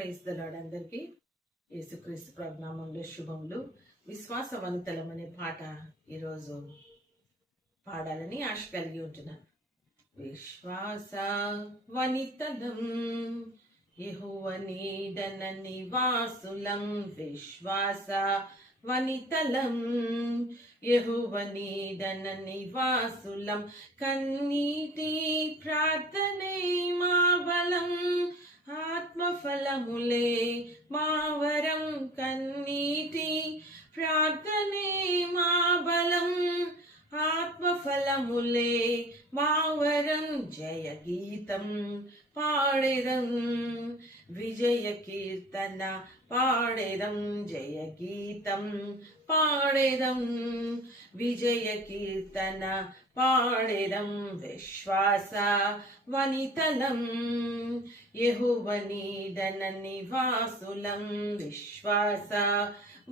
Praise the lord అందరికీ. యేసుక్రీస్తు ప్రభునామంలో శుభములు. విశ్వాస వనితలం అనే పాట ఈరోజు పాడాలని ఆశ కలిగి ఉంటున్నాను. విశ్వాస వనితలం యెహోవా నీడన నివాసులం. విశ్వాస వనితలం యెహోవా నీడన నివాసులం. కన్నీటి ప్రార్థనే మా బలం, ఆత్మఫలములే మా వరం. కన్నీటి ప్రార్థనే మా బలం, ఆత్మఫలములే మా వరం. జయ గీతం పాడెదం, విజయ కీర్తన పాడెదం. జయ గీతం పాడెదం, విజయ కీర్తన పాడెదం. విశ్వాస వనితలం యెహోవా నీడన నివాసులం. విశ్వాస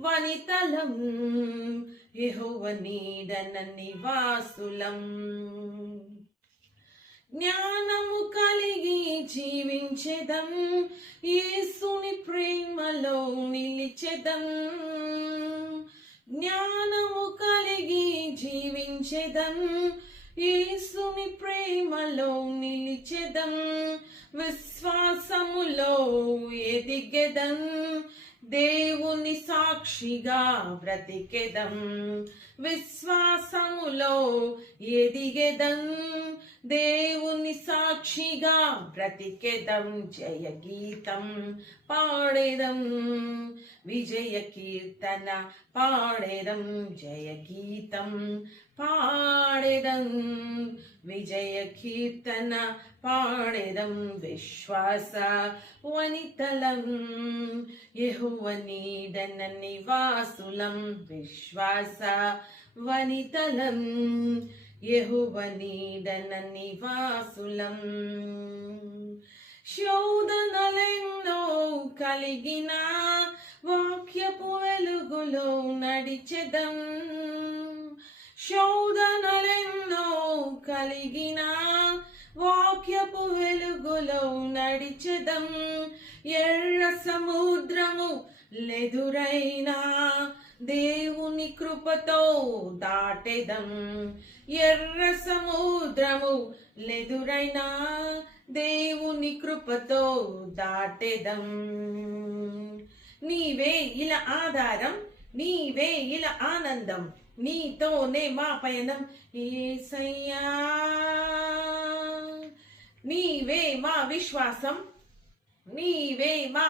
వనితలం యెహోవా నీడన నివాసులం. జ్ఞానము కలిగి జీవించెదం, యేసుని ప్రేమలో నిలిచెదం. జ్ఞానము కలిగి జీవించెదం, యేసుని ప్రేమలో నిలిచెదం. విశ్వాసములో ఎదిగెదం, దేవుని సాక్షిగా బ్రతికెదం. విశ్వాసములో ఎదిగెదం, దేవుని సాక్షిగా బ్రతికెదం. జయ గీతం పాడెదం, విజయ కీర్తన పాడెదం. జయ గీతం పాడెదం, విజయ కీర్తన పాడెదం. విశ్వాస వనితలం యెహోవా నీడన నివాసులం. విశ్వాస వనితలం యెహోవా నీడన నివాసులం. శోధనలెన్నో కలిగిన వాక్యపు వెలుగులో నడిచెదం. శోధనలెన్నో కలిగిన వాక్యపు వెలుగులో నడిచెదం. ఎర్ర సముద్రము లెదురైనా దేవుని కృపతో దాటెదం. ఎర్ర సముద్రము లెదురైనా దేవుని కృపతో దాటెదం. నీవే ఇలా ఆధారం, నీవే ఇలా ఆనందం, నీతోనే మా పయనం. యేసయ్యా నీవే మా విశ్వాసం, నీవే మా